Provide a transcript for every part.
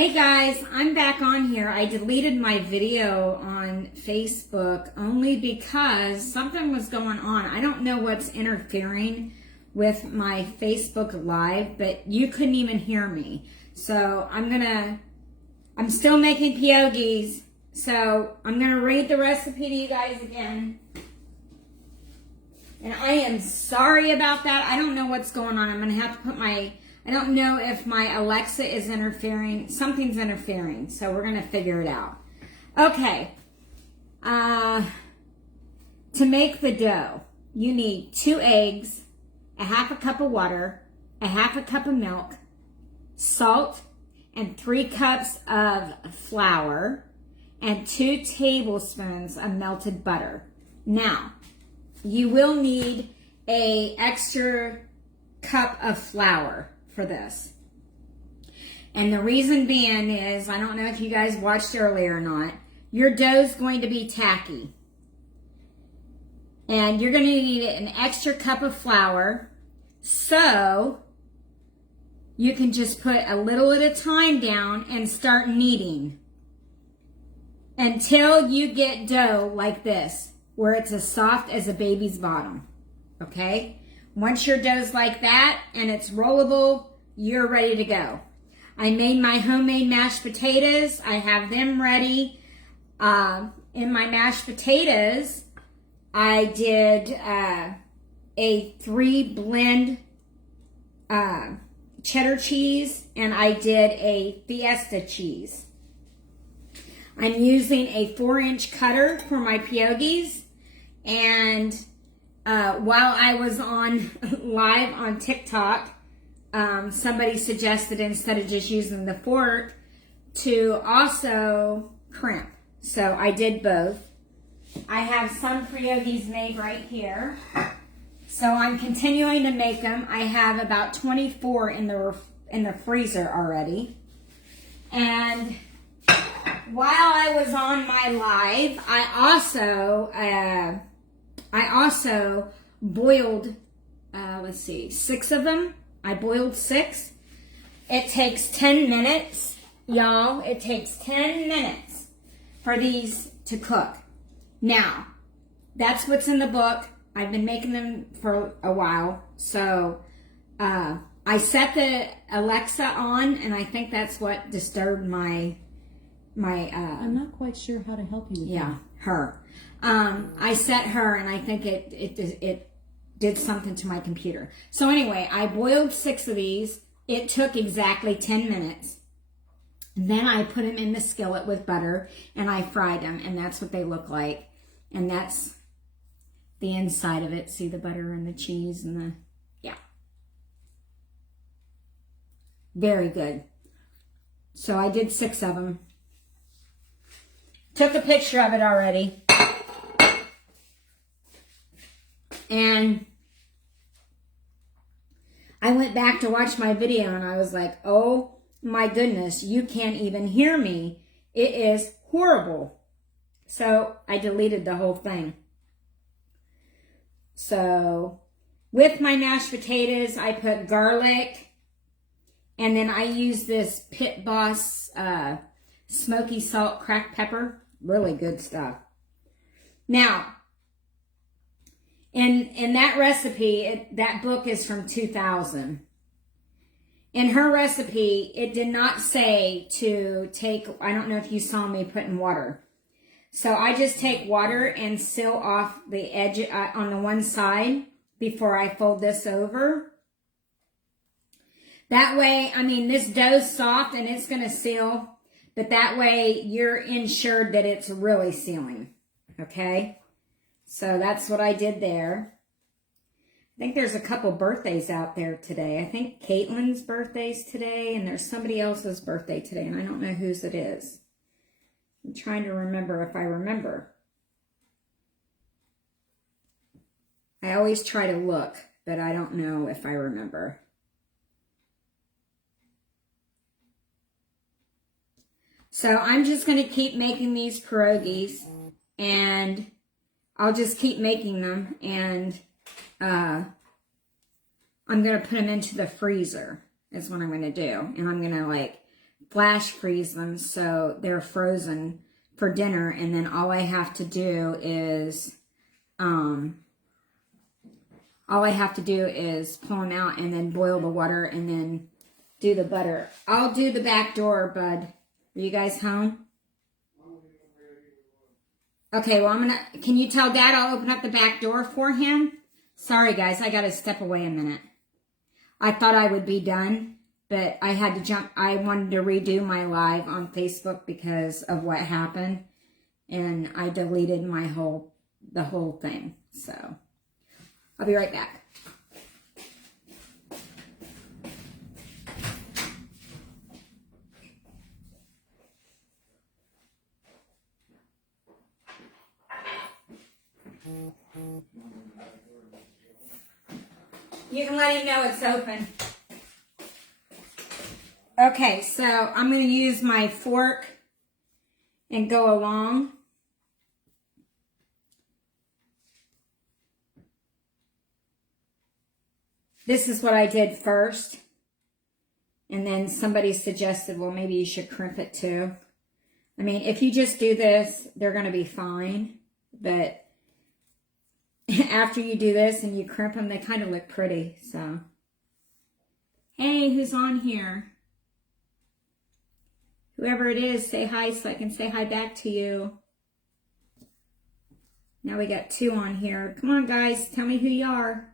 Hey guys, I'm back on here. I deleted my video on Facebook only because something was going on. I don't know what's interfering with my Facebook Live, but you couldn't even hear me. So I'm still making pierogies. So I'm gonna read the recipe to you guys again. And I am sorry about that. I don't know what's going on. I'm gonna have to put I don't know if my Alexa is interfering. Something's interfering, so we're going to figure it out. Okay. To make the dough, you need 2 eggs, a half a cup of water, a half a cup of milk, salt, and 3 cups of flour, and 2 tablespoons of melted butter. Now, you will need an extra cup of flour for this. And the reason being is, I don't know if you guys watched earlier or not, your dough's going to be tacky. And you're going to need an extra cup of flour, so you can just put a little at a time down and start kneading until you get dough like this, where it's as soft as a baby's bottom. Okay? Once your dough's like that and it's rollable, you're ready to go. I made my homemade mashed potatoes. I have them ready. In my mashed potatoes, I did a 3 blend cheddar cheese, and I did a Fiesta cheese. I'm using a 4-inch cutter for my pierogies, and while I was on live on TikTok, somebody suggested instead of just using the fork to also crimp. So I did both. I have some pierogies made right here. So I'm continuing to make them. I have about 24 in the freezer already. And while I was on my live, I also boiled, 6 of them. I boiled 6. It takes 10 minutes, y'all. It takes 10 minutes for these to cook. Now, that's what's in the book. I've been making them for a while. So, I set the Alexa on, and I think that's what disturbed my I'm not quite sure how to help you with that. Yeah, her. I set her, and I think it did something to my computer. So anyway, I boiled 6 of these. It took exactly 10 minutes. Then I put them in the skillet with butter, and I fried them, and that's what they look like. And that's the inside of it. See the butter and the cheese and the, yeah. Very good. So I did 6 of them. Took a picture of it already. And I went back to watch my video, and I was like, oh my goodness, you can't even hear me. It is horrible. So I deleted the whole thing. So with my mashed potatoes, I put garlic, and then I use this Pit Boss smoky salt cracked pepper. Really good stuff. Now, in that recipe, that book is from 2000. In her recipe, it did not say to take, I don't know if you saw me putting water. So I just take water and seal off the edge on the one side before I fold this over. That way, I mean, this dough's soft and it's going to seal, but that way you're ensured that it's really sealing. Okay? So that's what I did there. I think there's a couple birthdays out there today. I think Caitlin's birthday's today, and there's somebody else's birthday today, and I don't know whose it is. I'm trying to remember if I remember. I always try to look, but I don't know if I remember. So I'm just going to keep making these pierogies, and I'll just keep making them, and I'm going to put them into the freezer is what I'm going to do. And I'm going to flash freeze them so they're frozen for dinner, and then all I have to do is pull them out and then boil the water and then do the butter. I'll do the back door, bud. Are you guys home? Okay, well, can you tell Dad I'll open up the back door for him? Sorry, guys, I gotta step away a minute. I thought I would be done, but I had to jump. I wanted to redo my live on Facebook because of what happened, and I deleted the whole thing. So, I'll be right back. You can let him know it's open. Okay, so I'm going to use my fork and go along. This is what I did first. And then somebody suggested, well, maybe you should crimp it too. I mean, if you just do this, they're going to be fine. But after you do this and you crimp them, they kind of look pretty. So, hey, who's on here? Whoever it is, say hi so I can say hi back to you. Now we got 2 on here. Come on, guys. Tell me who you are.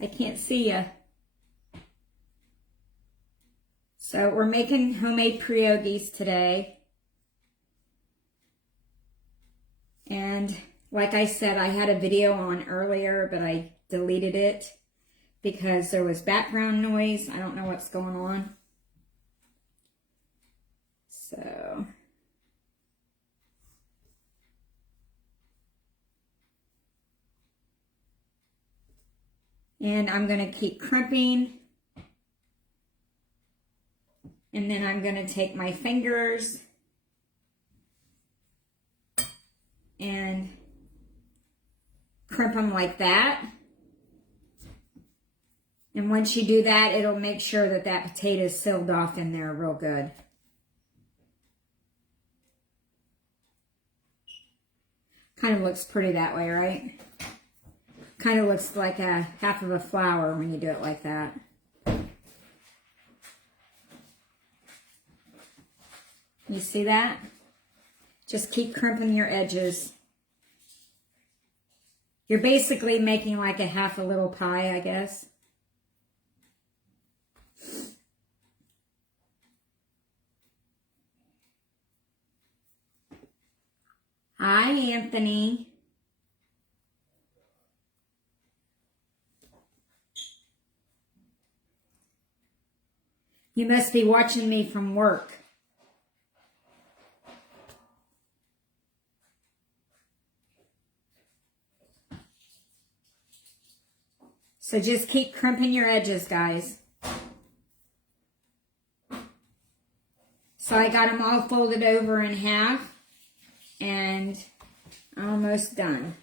I can't see you. So we're making homemade pierogies today. And like I said, I had a video on earlier, but I deleted it because there was background noise. I don't know what's going on. So, and I'm going to keep crimping. And then I'm going to take my fingers and crimp them like that. And once you do that, it'll make sure that that potato is sealed off in there real good. Kind of looks pretty that way, right? Kind of looks like a half of a flower when you do it like that. You see that? Just keep crimping your edges. You're basically making like a half a little pie, I guess. Hi, Anthony. You must be watching me from work. So just keep crimping your edges, guys. So I got them all folded over in half, and I'm almost done.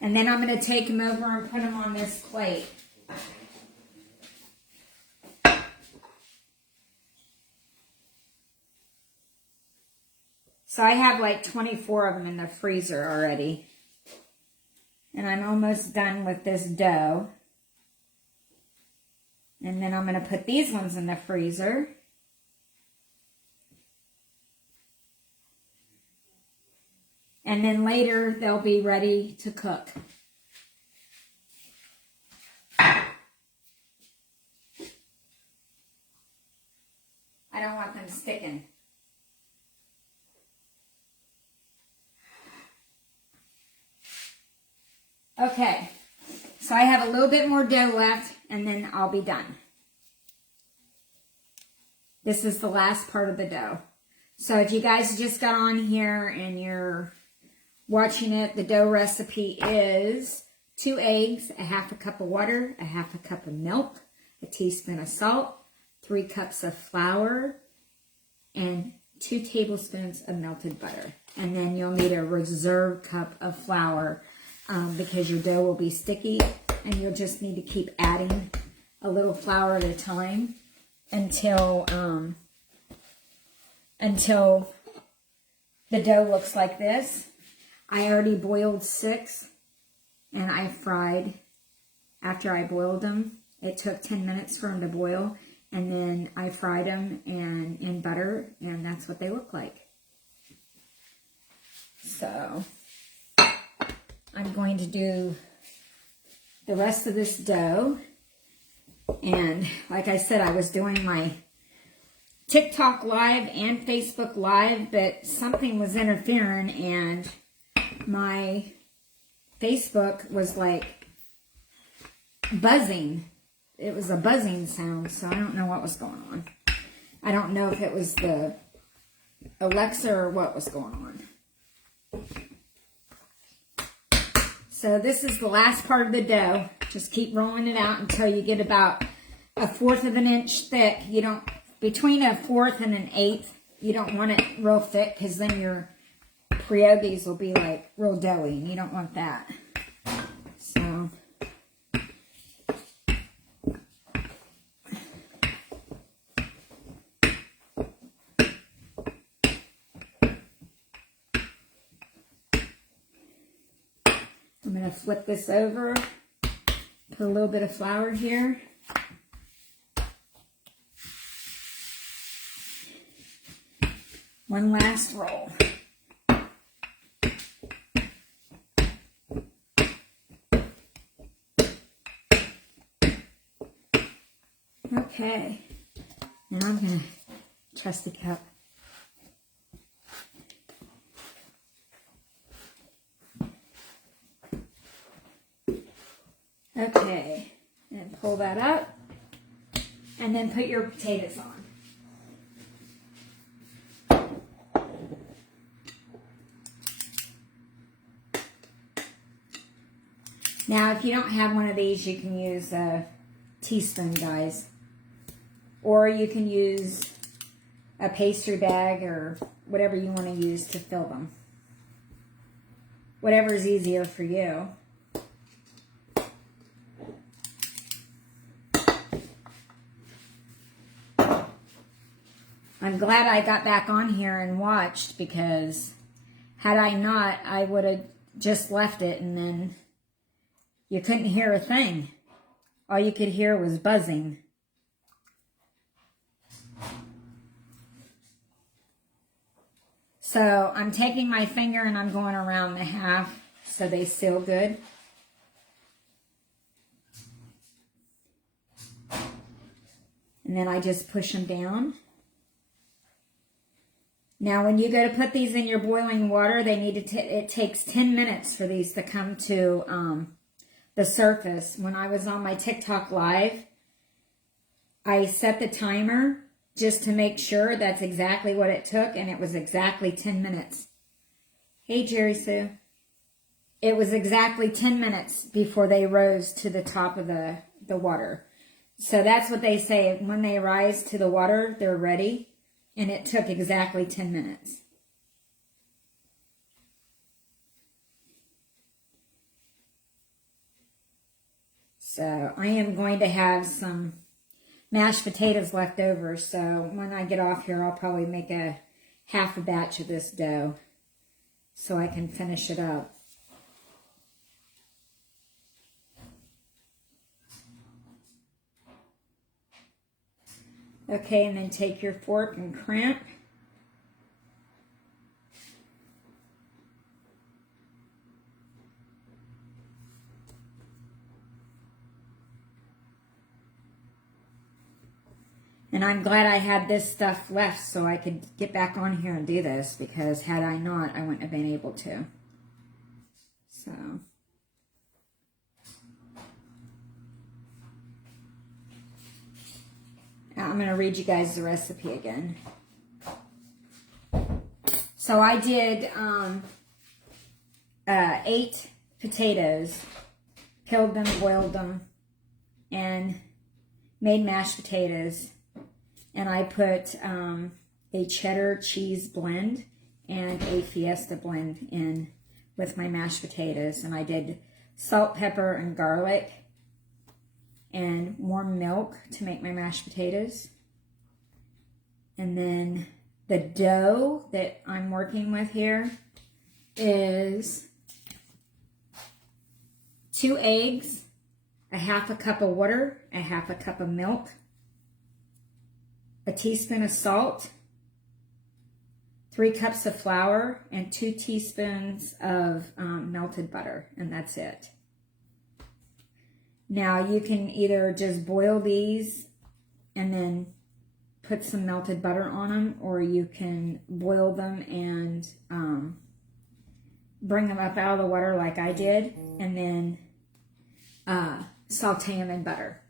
And then I'm going to take them over and put them on this plate. So I have like 24 of them in the freezer already. And I'm almost done with this dough. And then I'm going to put these ones in the freezer. And then later they'll be ready to cook. I don't want them sticking. Okay, so I have a little bit more dough left, and then I'll be done. This is the last part of the dough. So if you guys just got on here and you're watching it, the dough recipe is 2 eggs, a half a cup of water, a half a cup of milk, a teaspoon of salt, 3 cups of flour, and 2 tablespoons of melted butter. And then you'll need a reserve cup of flour because your dough will be sticky and you'll just need to keep adding a little flour at a time until the dough looks like this. I already boiled 6, and I fried after I boiled them. It took 10 minutes for them to boil, and then I fried them in butter, and that's what they look like. So I'm going to do the rest of this dough. And like I said, I was doing my TikTok live and Facebook live, but something was interfering and my Facebook was like buzzing. It was a buzzing sound, so I don't know what was going on. I don't know if it was the Alexa or what was going on. So this is the last part of the dough. Just keep rolling it out until you get about 1/4 of an inch thick. You don't, between 1/4 and 1/8, you don't want it real thick because then your pierogies will be like real doughy, and you don't want that. So I'm going to flip this over, put a little bit of flour here. One last roll. Okay, now I'm going to trusty cup. Okay, and pull that up, and then put your potatoes on. Now, if you don't have one of these, you can use a teaspoon, guys. Or you can use a pastry bag or whatever you want to use to fill them. Whatever is easier for you. I'm glad I got back on here and watched, because had I not, I would have just left it and then you couldn't hear a thing. All you could hear was buzzing. So I'm taking my finger and I'm going around the half so they seal good. And then I just push them down. Now when you go to put these in your boiling water, they need to it takes 10 minutes for these to come to the surface. When I was on my TikTok live, I set the timer just to make sure that's exactly what it took, and it was exactly 10 minutes. Hey, Jerry Sue. It was exactly 10 minutes before they rose to the top of the water. So that's what they say. When they rise to the water, they're ready, and it took exactly 10 minutes. So I am going to have some mashed potatoes left over, so when I get off here, I'll probably make a half a batch of this dough so I can finish it up. Okay, and then take your fork and crimp. And I'm glad I had this stuff left so I could get back on here and do this, because had I not, I wouldn't have been able to. So. Now I'm going to read you guys the recipe again. So I did 8 potatoes, peeled them, boiled them, and made mashed potatoes. And I put a cheddar cheese blend and a fiesta blend in with my mashed potatoes. And I did salt, pepper, and garlic. and warm milk to make my mashed potatoes. And then the dough that I'm working with here is 2 eggs, a half a cup of water, a half a cup of milk, a teaspoon of salt, 3 cups of flour, and 2 teaspoons of melted butter, and that's it. Now you can either just boil these and then put some melted butter on them, or you can boil them and bring them up out of the water like I did, and then saute them in butter.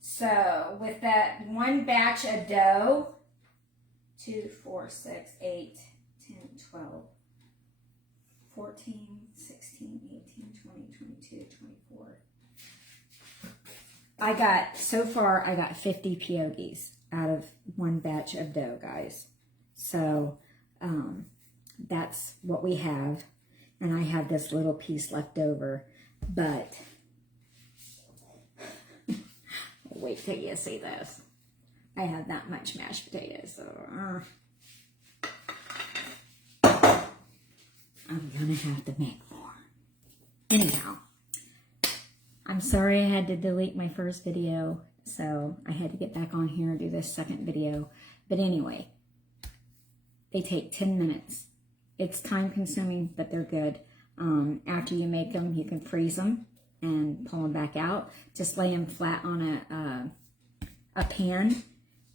So with that one batch of dough, 2, 4, 6, 8, 10, 12, 14, 16, 18, 20, 22, 24. So far I got 50 pierogies out of one batch of dough, guys. So that's what we have. And I have this little piece left over, but wait till you see this. I have that much mashed potatoes, so I'm gonna have to make more. Anyhow, I'm sorry I had to delete my first video, so I had to get back on here and do this second video. But anyway, they take 10 minutes. It's time consuming, but they're good. After you make them, you can freeze them and pull them back out. Just lay them flat on a pan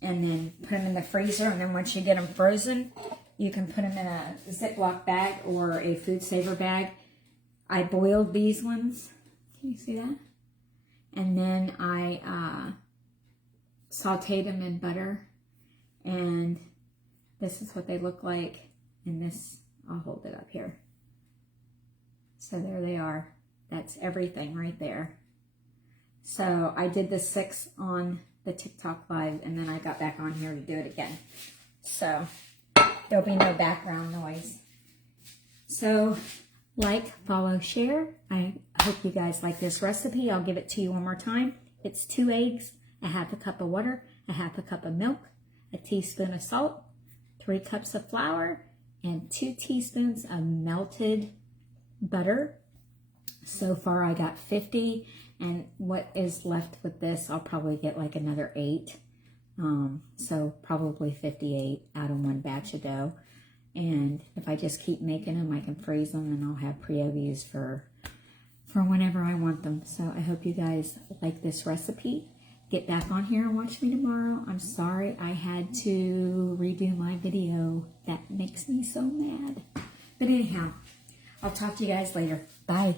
and then put them in the freezer. And then once you get them frozen, you can put them in a Ziploc bag or a food saver bag. I boiled these ones. Can you see that? And then I sauteed them in butter. And this is what they look like. And this, I'll hold it up here. So there they are. That's everything right there. So I did the 6 on the TikTok live, and then I got back on here to do it again. So there'll be no background noise. So like, follow, share. I hope you guys like this recipe. I'll give it to you one more time. It's 2 eggs, a half a cup of water, a half a cup of milk, a teaspoon of salt, 3 cups of flour, and 2 teaspoons of melted butter. So far I got 50, and what is left with this, I'll probably get like another 8. So probably 58 out of one batch of dough. And if I just keep making them, I can freeze them, and I'll have pierogies for whenever I want them. So I hope you guys like this recipe. Get back on here and watch me tomorrow. I'm sorry I had to redo my video. That makes me so mad. But anyhow, I'll talk to you guys later. Bye.